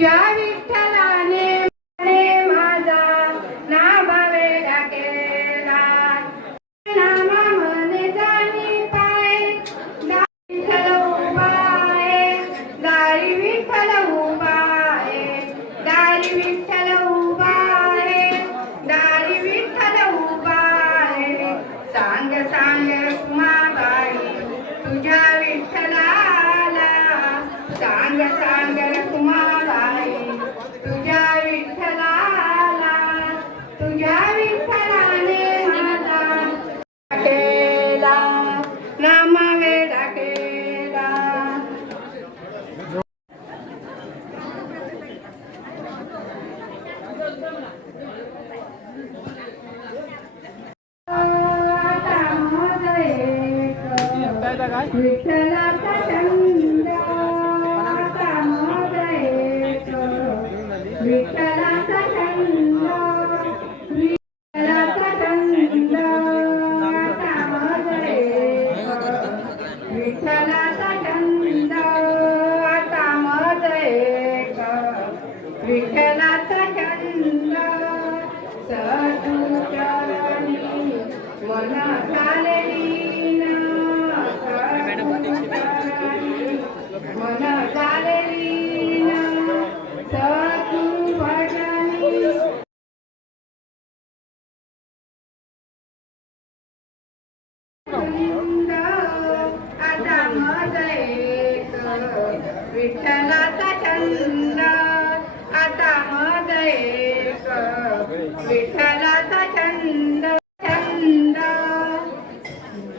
तुझ्या विठ्ठलाने माझा नाम वेडा केला नामा मने जाणी पाय विठ्ठल उभा आहे दारी विठ्ठल उभा आहे दारी विठ्ठल उभा आहे दारी विठ्ठल उभा आहे सांग सांग उमाबाई तुझ्या विठ्ठलाला सांग सांग उमाबाई तुझ्या विठ्ठलाला तुझ्या विठ्ठलाने माझा केला नाम वेडा केला विठ्ठलाचा छंद आता माझा एक विठ्ठलाचा छंद विठ्ठलाचा छंद आता माझा एक विठ्ठलाचा छंद आता माझा एक विठ्ठलाचा छंद सतुचरणी मन झालेली मन झालेली सतु भजनी आता माझा एक विठ्ठलाचा छंद आता माझा एक विठ्ठलाचा छंद छंद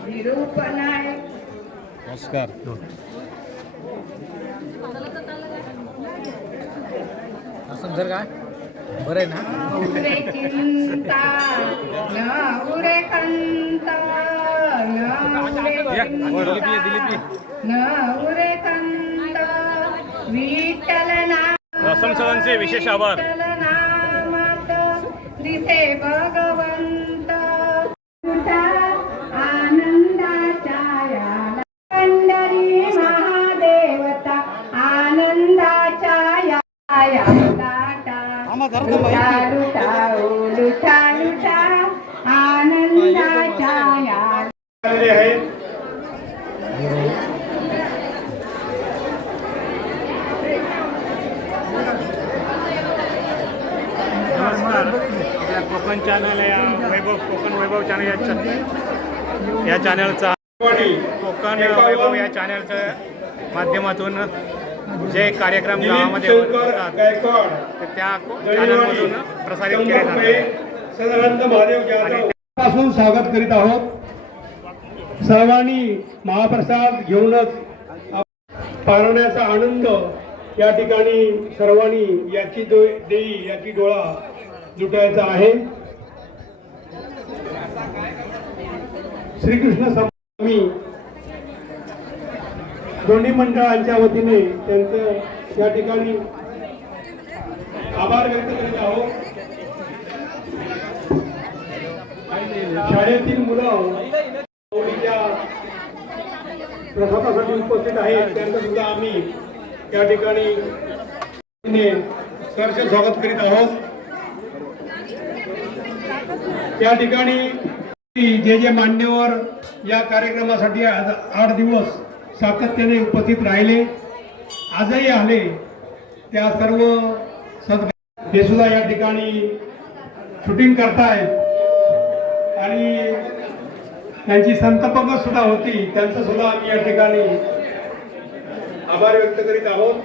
निरूपणाय नमस्कार. समजर काय बरं आहे ना. उरे चिंता न उरे खंत न उरे खंत विठ्ठल नाम विशेष आभार. नामात दिसे भगवंत आनंदाच्या याला पंढरी महादेवता आनंदाच्या याला लुटा लुटा लुटा आनंदाच्या याला आपल्या कोकण चॅनल या वैभव कोकण वैभव चॅनल या चॅनलचा कोकण वैभव या चॅनलच्या माध्यमातून जे कार्यक्रम गावामध्ये होतात त्या चॅनलमधून प्रसारित केले जातात. पासून स्वागत करीत आहोत. सर्वांनी महाप्रसाद घेऊनच पारवण्याचा आनंद या ठिकाणी सर्वांनी याची देई याची डोळा लुटायचा आहे. श्रीकृष्ण स्वामी दोन्ही मंडळांच्या वतीने त्यांचं या ठिकाणी आभार व्यक्त करीत आहोत. शाळेतील मुलं प्रसादासाठी उपस्थित आहेत त्यांचं सुद्धा आम्ही या ठिकाणी सहर्ष स्वागत करीत आहोत. त्या ठिकाणी जे मान्यवर या कार्यक्रमासाठी 8 दिवस सातत्याने उपस्थित राहिले आजही आले त्या सर्व हे सुद्धा या ठिकाणी शूटिंग करतायत आणि त्यांची संतपंग सुद्धा होती त्यांचं सुद्धा आम्ही या ठिकाणी आभार व्यक्त करीत आहोत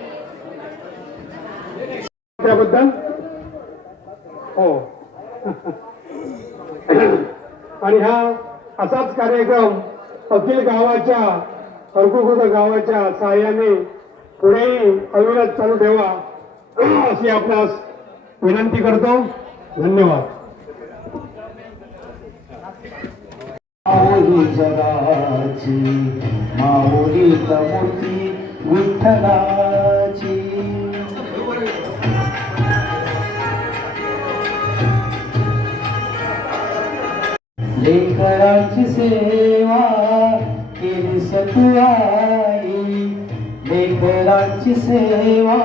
त्याबद्दल. हो आणि हा असाच कार्यक्रम अखिल गावाच्या अर्कुकुद गावाच्या सहाय्याने पुढेही अविरत चालू ठेवा अशी आपणास विनंती करतो. धन्यवाद. माऊली जगाची माऊली मूर्ती विठ्ठलाची लेकरांची सेवा केली सतुआई लेकरांची सेवा